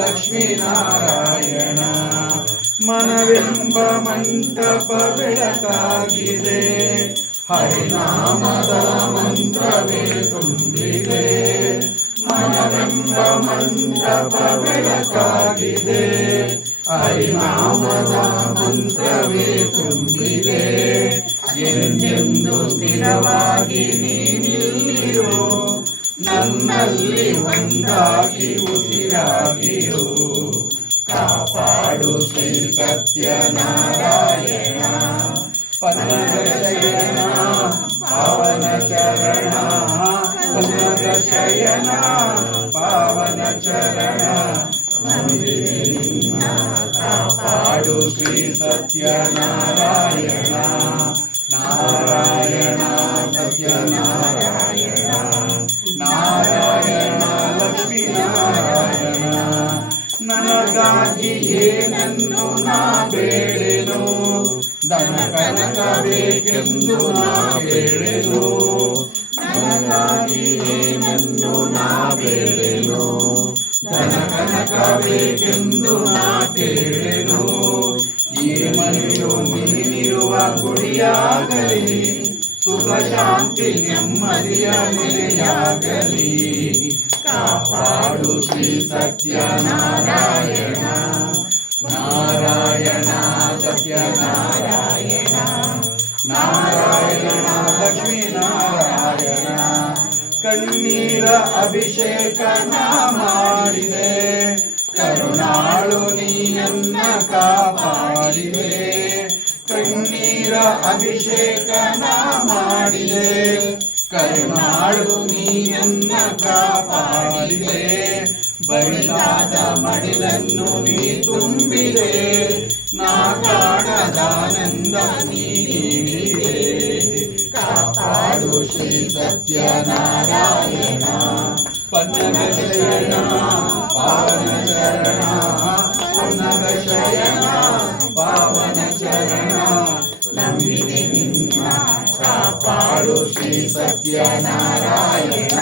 ಲಕ್ಷ್ಮೀನಾರಾಯಣ. ಮನವೆಂಬ ಮಂಟಪ ಬೆಳಕಾಗಿದೆ, ಹರಿನಾಮದ ಮಂತ್ರವೇ ತುಂಬಿದೆ. ಮನವೆಂಬ ಮಂಟಪ ಬೆಳಕಾಗಿದೆ, ಹರಿನಾಮದ ಮಂತ್ರವೇ ತುಂಬಿದೆ. ಎಂದೆಂದು ಸ್ಥಿರವಾಗಿ ನೀನಿಲ್ಲಿರೋ, ನನ್ನಲ್ಲಿ ಒಂದಾಗಿ ಉಸಿರಾಗಿರು. ಕಾಪಾಡು ಶ್ರೀ ಸತ್ಯನಾರಾಯಣ. ಪನ್ನಗಶಯನ ಪಾವನ ಚರಣ, ಪನ್ನಗಶಯನ ಪಾವನ ಚರಣ. ನಂಬಿದೆ ನಿನ್ನ ಕಾಪಾಡು ಶ್ರೀ ಸತ್ಯನಾರಾಯಣ. ನಾರಾಯಣ ಸತ್ಯನಾರಾಯಣ, ನಾರಾಯಣ ಲಕ್ಷ್ಮೀನಾರಾಯಣ. ನನಗಾಗಿ ಏನನ್ನು ನಾ ಬೇಳೆನು, ಧನ ಕನಕ ಬೇಕೆಂದು ನಾ ಬೇಳೆನು. ನನಗಾಗಿ ಏನನ್ನು ನಾ ಬೇಳೆನು, ಧನ ಕನಕ ಬೇಕೆಂದು ನಾ ಕೇಳೆನು. ಈ ಮನೆಯು ನೀನಿರುವ ಗುಡಿಯಾಗಲಿ, ಸುಖ ಶಾಂತಿ ನೆಮ್ಮದಿಯ ನೆಲೆಯಾಗಲಿ. ಕಾಪಾಡು ಶ್ರೀ ಸತ್ಯನಾರಾಯಣ. ನಾರಾಯಣ ಸತ್ಯನಾರಾಯಣ, ನಾರಾಯಣ ಲಕ್ಷ್ಮೀನಾರಾಯಣ. ಕಣ್ಣೀರ ಅಭಿಷೇಕ ನಾ ಮಾಡಿದೆ, ಕರುಣಾಳು ನೀಯನ್ನ ಕಾಪಾಡಿದೆ. ಕಣ್ಣೀರ ಅಭಿಷೇಕ ನಾ ಮಾಡಿದೆ, ಕರುಣಾಳು ನೀಯನ್ನ ಕಾಪಾಡಿದೆ. ಬರಿದಾದ ಮಡಿಲನ್ನು ನೀ ತುಂಬಿದೆ, ನಾ ಕಾಣದಾನಂದ ನೀಡಿದೆ. ಕಾಪಾಡು ಶ್ರೀ ಸತ್ಯನಾರಾಯಣ. ಪನ್ನಗಶಯನ ಪಾವನ ಚರಣ, ಪನ್ನಗಶಯನ ಪಾವನ ಚರಣ. ನಂಬಿದೆ ನಿನ್ನ ಕಾಪಾಡು ಶ್ರೀ ಸತ್ಯನಾರಾಯಣ.